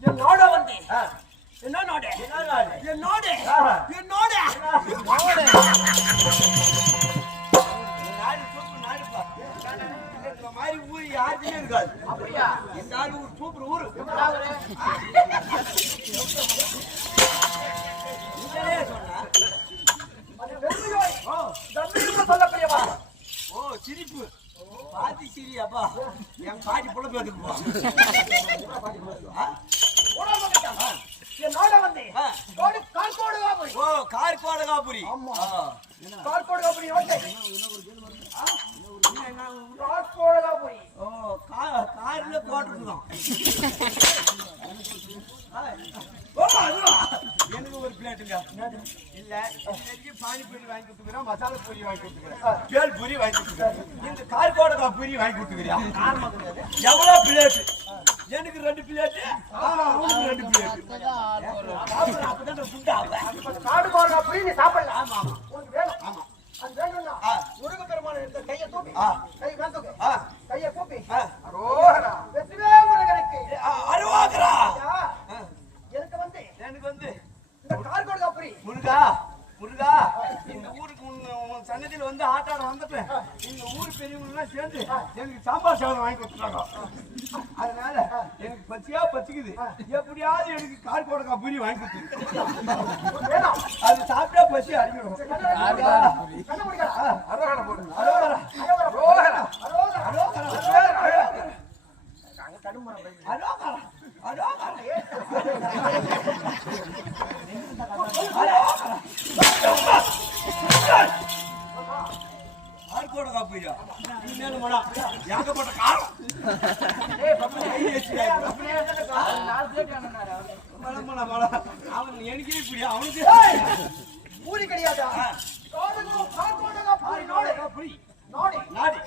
என்னோட வந்து? என்னோட. என்னோட. இந்த மாதிரி ஊர் யாருக்குமே இருக்காது. அப்படியா? இந்த ஆளு ஊர் சூப்பர் ஊரு நீங்களே சொன்னா. ஓ, சொல்லக்கூடிய வார்த்தை. ஓ சிரிப்பு பாத்தி சிரி அப்பா என் பாட்டி புள்ள பேத்துக்கு போ ஆ? உணவு மகன். என்னோட வந்து ஆ. கோடு கார்கோடு காபுரி ஓ கார் கோடகாபுரி ஆமா. ஆ. கார்கோடு காபுரி ஓகே. கார்கோடு காபுரி ஓ கார்ல போட்டுருந்தோம். எனக்கு ஒரு பிளேட்டுங்க. இல்ல பானிபூரி வாங்கி கொடுத்துக்கிறேன் மசாலா பூரி வாங்கி கொடுத்துக்கிறேன். பேல் பூரி வாங்கி கொடுத்துக்கிறேன். கார் கோடகா பூரி வாங்கி கொடுத்துக்கிறியா? எவ்வளவு பிளேட் எனக்கு ரெண்டு பிளேட் அவனுக்கு ரெண்டு பிளேட் அப்பதான் ஃபுட் ஆகும் காடு கோடு காபுரி நீ சாப்பிடலாம். ஆமா ஆமா. உனக்கு வேணும். ஆமா. அது வேணும்னா. முருக பெருமாள் எடுத்த கையை தூக்கி. கை மேல் தூக்கு ஆ. கையை கூப்பி. அரோகரா. வெற்றிவே முருகனுக்கு. அருவாக்குறா ஐயா, எனக்கு வந்து எனக்கு வந்து இந்த கார்கோடு காபுரி முருகா முருகா. இந்த ஊருக்கு உன் வந்து ஆட்டாட வந்துட்டேன் இந்த ஊர் பெரியவங்களாம் சேர்ந்து எனக்கு சாம்பார் சாதம் வாங்கி கொடுத்துட்டாங்க. அதனால எனக்கு பச்சியா பச்சிக்குது எப்படியாவது எனக்கு கார் கோடக்கா பூரி வாங்கி கொடுத்து அது சாப்பிட்டா பசி அறிஞ்சிடும் ஏகப்பட்ட காரம் ஏய் பப்பனே பப்பனே நாலு பிளேட். அவன் எனக்கே புரியா அவனுக்கு பூரி கிடையாதா நோடு நோடி